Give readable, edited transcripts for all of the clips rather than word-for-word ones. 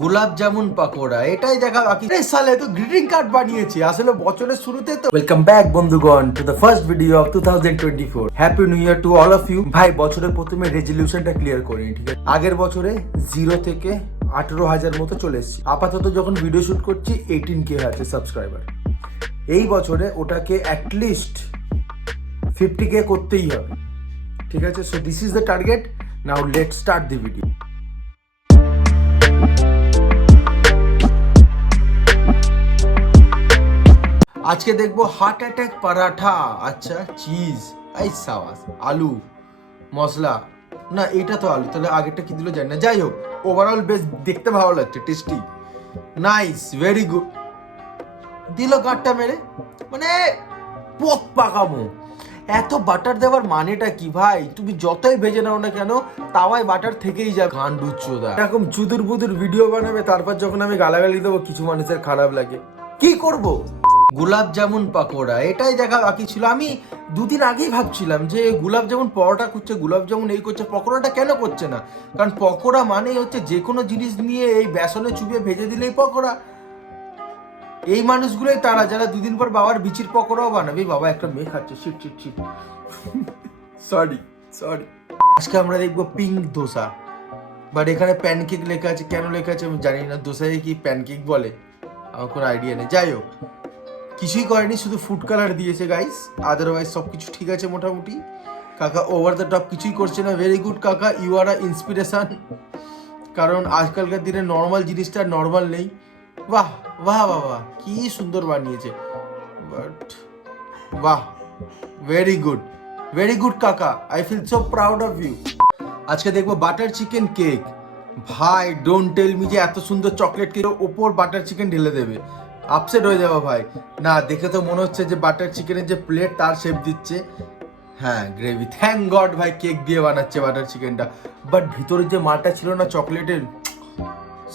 গোলাপ জামুন পাকোড়া এটাই দেখা বাকি। এই সালে তো গ্রিটিং কার্ড বানিয়েছি আসলে বছরের শুরুতে। তো ওয়েলকাম ব্যাক বন্ধুগণ to the first video of 2024। Happy new year to all of you. ভাই বছরের প্রথমে রেজলিউশনটা ক্লিয়ার করিনি, ঠিক আছে? আগের বছরে 0 থেকে 18,000 মতো চলে এসেছি। আপাতত যখন ভিডিও শুট করছি 18K আছে সাবস্ক্রাইবার। এই বছরে ওটাকে অ্যাটলিস্ট 50K করতেই হবে, ঠিক আছে? So this is the target. Now let's start the video. আজকে দেখবো হার্ট অ্যাটাক পরাঠা। আচ্ছা, চিজ, এই সাওয়াস, আলু, মশলা, না এটা তো আলু, তাহলে আগেরটা কি দিল জানি না। যাই হোক, ওভারঅল বেশ দেখতে ভালো লাগছে, টেস্টি, নাইস, ভেরি গুড। দিল গাঁটটা মেরে, মানে পক পাকামো। এত বাটার দেওয়ার মানেটা কি ভাই? তুমি যতই ভেজে নাও না কেন, তাওয়ায় বাটার থেকেই যা। গান্ডু চোদা এরকম চুদুর বুদুর ভিডিও বানাবে, তারপর যখন আমি গালাগালি দেবো কিছু মানুষের খারাপ লাগে। কি করব? গোলাপ জামুন পাকোড়া এটাই দেখা বাকি ছিল। আমি দুদিন আগেই ভাবছিলাম যে গোলাপ জামুন পরোটা করছে, গোলাপ জামুন এই করছে, পকোড়াটা কেন করছে না? কারণ পকোড়া মানেই হচ্ছে যে কোনো জিনিস নিয়ে এই বেসনে চুবিয়ে ভেজে দিলেই পকোড়া। এই মানুষগুলোই তারা যারা দুদিন পর বাবার বিচির পকোড়াও বানাবে। বাবা একটা মেয়ে খাচ্ছে, shit shit shit, sorry sorry. আজকে আমরা দেখবো পিঙ্ক দোসা, বাট এখানে প্যানকেক লেখা আছে। কেন লেখা আছে আমি জানি না। দোসায় কি প্যানকেক বলে আমার কোনো আইডিয়া নেই। যাই হোক, কিছুই করেনি, শুধু ফুড কালার দিয়েছে গাইস, আদারওয়াইজ সব কিছু ঠিক আছে মোটামুটি। কাকা ওভার দ্য টপ কিছুই করছে না। ভেরি গুড কাকা, ইউ আর আ ইন্সপিরেশন। কারণ আজকালকার দিনে নর্মাল জিনিসটা নর্মাল নেই। বাহ বাহ বাহ বাহ, কি সুন্দর বানিয়েছে, বাট বাহ, ভেরি গুড কাকা, I feel so proud of you. আজকে দেখবো বাটার চিকেন কেক। ভাই ডোন্ট টেল মি যে এত সুন্দর চকলেট কেকের ওপর বাটার চিকেন ঢেলে দেবে, আপসেট হয়ে যাবো ভাই। না, দেখে তো মনে হচ্ছে যে বাটার চিকেনের যে প্লেট তার শেপ দিচ্ছে। হ্যাঁ, গ্রেভি, থ্যাংক গড ভাই কেক দিয়ে বানাচ্ছে বাটার চিকেনটা। বাট ভিতরে যে মালটা ছিল না চকলেটের,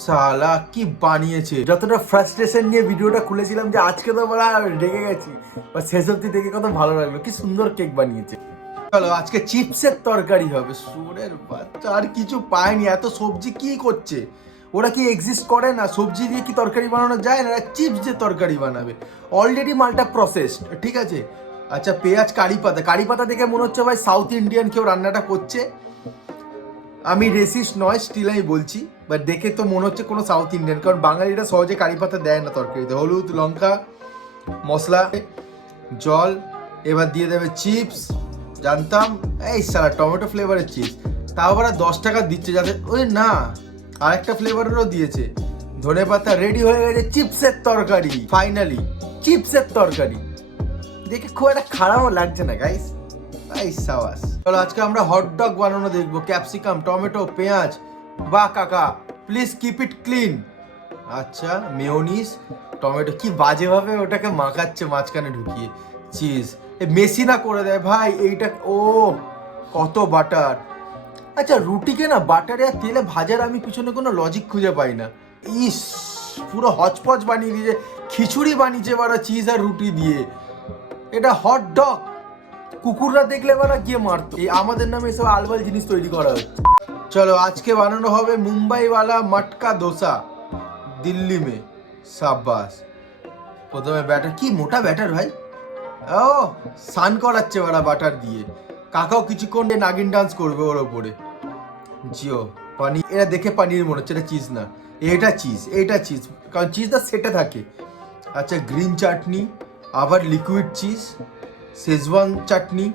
সালা কি বানিয়েছে। যতটা ফ্রাস্ট্রেশন নিয়ে ভিডিওটা খুলেছিলাম যে আজকে তো বলা রেগে গেছি, বা শেষ অব্দি দেখে কত ভালো লাগলো, কি সুন্দর কেক বানিয়েছে। চলো আজকে চিপসের তরকারি হবে। সুরের বাচ্চা আর কিছু পায়নি। এত সবজি কি করছে ওরা? কি এক্সিস্ট করে না? সবজি দিয়ে কি তরকারি বানানো যায় না? চিপস দিয়ে তরকারি বানাবে, অলরেডি মালটা প্রসেসড, ঠিক আছে? আচ্ছা, পেঁয়াজ, কারি পাতা দেখে মনে হচ্ছে ভাই সাউথ ইন্ডিয়ান কেউ রান্নাটা করছে। আমি রেসিস্ট নয়, স্টিল আমি বলছি, বাট দেখে তো মনে হচ্ছে কোনো সাউথ ইন্ডিয়ান, কারণ বাঙালিরা সহজে কারি পাতা দেয় না তরকারিতে। হলুদ, লঙ্কা, মশলা, জল, এবার দিয়ে দেবে চিপস। জানতাম, এই সারা টমেটো ফ্লেভারের চিপস, তাও আবার 10 টাকা দিচ্ছে, যাতে ওই না আরেকটা ফ্লেভারেরও দিয়েছে। ধনে পাতা, রেডি হয়ে গেছে চিপসের তরকারি। ফাইনালি চিপসের তরকারি দেখে খুব একটা খারাপও লাগছে না গাইস। এই সাবাস। চলো আজকে আমরা হটডগ বানানো দেখবো। ক্যাপসিকাম, টমেটো, পেঁয়াজ। বাহ কাকা, প্লিজ কিপ ইট ক্লিন। আচ্ছা, মেয়োনিজ, টমেটো, কি বাজেভাবে ওটাকে মাখাচ্ছে মাঝখানে ঢুকিয়ে। চিজ মেসি না করে দেয় ভাই এইটা। ও কত বাটার। আচ্ছা, রুটিকে না বাটারে আর তেলে ভাজার আমি পিছনে কোনো লজিক খুঁজে পাই না। ইস, পুরো হচপচ বানিয়ে দিয়েছে, খিচুড়ি বানিয়েছে বারা চিজ আর রুটি দিয়ে। এটা হট ডগ, কুকুররা দেখলে বারা গিয়ে মারতো। এই আমাদের নামে এসব আলবাল জিনিস তৈরি করা হচ্ছে। চলো আজকে বানানো হবে মুম্বাইওয়ালা মটকা দোসা, দিল্লি মে। সাব্বাস। প্রথমে ব্যাটার, কি মোটা ব্যাটার ভাই। ও সান করাচ্ছে ওরা বাটার দিয়ে। কাকাও কিছুক্ষণ নাগিন ডান্স করবে ওর ওপরে। জিও পানির, এরা দেখে পানির মনে হচ্ছে, এটা চিজ না, এটা চিজ, এটা চিজ, কারণ চিজটা সেটে থাকে। আচ্ছা, গ্রিন চাটনি, আবার লিকুইড চিজ, শেজওয়ান চাটনি।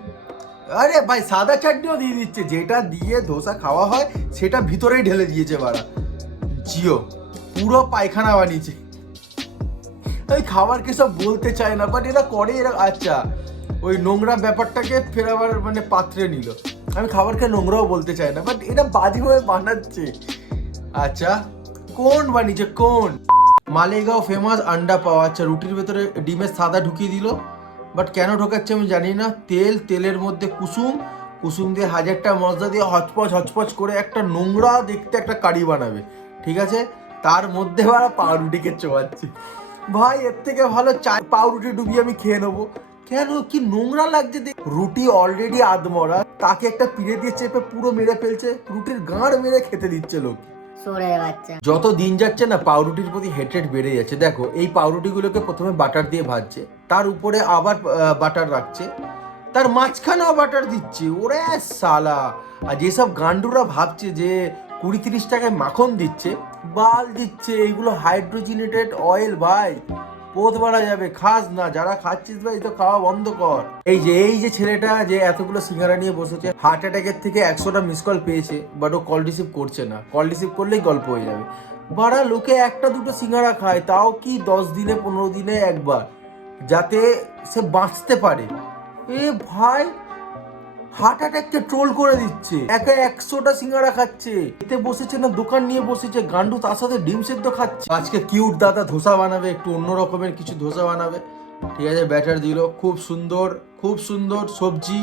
আরে ভাই সাদা চাটনিও দিয়ে দিচ্ছে, যেটা দিয়ে ধোসা খাওয়া হয় সেটা ভিতরেই ঢেলে দিয়েছে বাড়া। জিও পুরো পায়খানা বানিয়েছে। আমি খাবারকে সব বলতে চাই না, বাট এরা করে এরা। আচ্ছা, ওই নোংরা ব্যাপারটাকে ফের আবার মানে পাত্রে নিল। আমি খাবারকে নোংরাও বলতে চাই না, বাট এটা বাজেভাবে বানাচ্ছে। আচ্ছা, কোন বানিয়েছে কোন? মালেগাঁও ফেমাস আন্ডা পাওয়া। আচ্ছা, রুটির ভেতরে ডিমের সাদা ঢুকিয়ে দিল, বাট কেন ঢোকাচ্ছে আমি জানি না। তেলের মধ্যে কুসুম দিয়ে হাজারটা মশলা দিয়ে হচপচ করে একটা নোংরা দেখতে একটা কারি বানাবে, ঠিক আছে? তার মধ্যে আবার পাউরুটিকে চোয়াচ্ছে। ভাই এর থেকে ভালো পাউরুটি ডুবিয়ে আমি খেয়ে নেবো। কেন, কি নোংরা লাগছে দেখ। রুটি অলরেডি আধমরা, তাকে একটা পিড়ে দিয়ে চেপে পুরো মেরে ফেলছে, রুটির গাঁড় মেরে খেতে দিচ্ছে লোক। সোরের বাচ্চা। যত দিন যাচ্ছে না পাউরুটির প্রতি হেট্রেট বেড়ে যাচ্ছে। দেখো এই পাউরুটিগুলোকে প্রথমে বাটার দিয়ে ভাজছে, তার উপরে আবার বাটার রাখছে, তার মাঝখানেও বাটার দিচ্ছে। ওরে সালা! আর যেসব গান্ডুরা ভাবছে যে 20-30 টাকায় মাখন দিচ্ছে, বাল দিচ্ছে। এইগুলো হাইড্রোজিনেটেড অয়েল ভাই, পোত বাড়া যাবে, খাস না। যারা খাচ্ছিস ভাই তো খাওয়া বন্ধ কর। এই যে ছেলেটা যে এতগুলো সিঙ্গারা নিয়ে বসেছে, হার্ট অ্যাটাকের থেকে 100টা মিস কল পেয়েছে, বাট ও কল রিসিভ করছে না। কল রিসিভ করলেই গল্প হয়ে যাবে। বাড়া লোকে একটা দুটো সিঙ্গারা খায়, তাও কি 10 দিনে 15 দিনে একবার, যাতে সে বাঁচতে পারে। এ ভাই হার্ট অ্যাটাককে ট্রোল করে দিচ্ছে, একা 100টা সিঙ্গারা খাচ্ছে, এতে বসেছে না দোকান নিয়ে বসেছে গান্ডু, তার সাথে ডিম সেদ্ধ খাচ্ছে। আজকে কিউট দাদা ধোসা বানাবে, একটু অন্য রকমের কিছু ধোসা বানাবে। ঠিক আছে, ব্যাটার দিল, খুব সুন্দর খুব সুন্দর সবজি,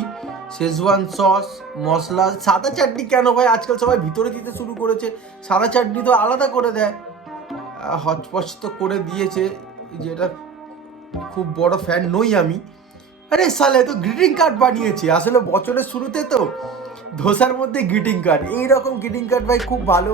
শেজওয়ান সস, মশলা। সাদা চাটনি কেন ভাই আজকাল সবাই ভিতরে দিতে শুরু করেছে? সাদা চাটনি তো আলাদা করে দেয়, হচপচ তো করে দিয়েছে, যেটা খুব বড় ফ্যান নই আমি। আরে সালে তো গ্রিটিং কার্ড বানিয়েছে, আসলে বছরের শুরুতে তো ধোসার মধ্যে গ্রিটিং কার্ড, এইরকম গ্রিটিং কার্ড ভাই খুব ভালো।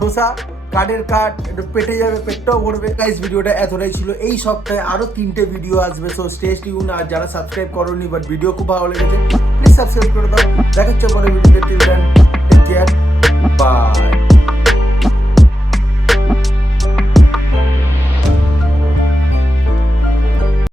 ধোসা কার্ডের কার্ড, একটু পেটে যাবে, পেটটাও ভরবে। গাইস ভিডিওটা এতটাই ছিল। এই সপ্তাহে আরো 3টে ভিডিও আসবে, সো স্টে টিউন। আর যারা সাবস্ক্রাইব করোনি বাট ভিডিও খুব ভালো লেগেছে, প্লিজ সাবস্ক্রাইব করে দাও। দেখা হচ্ছে পরে ভিডিওতে, till then take care, by.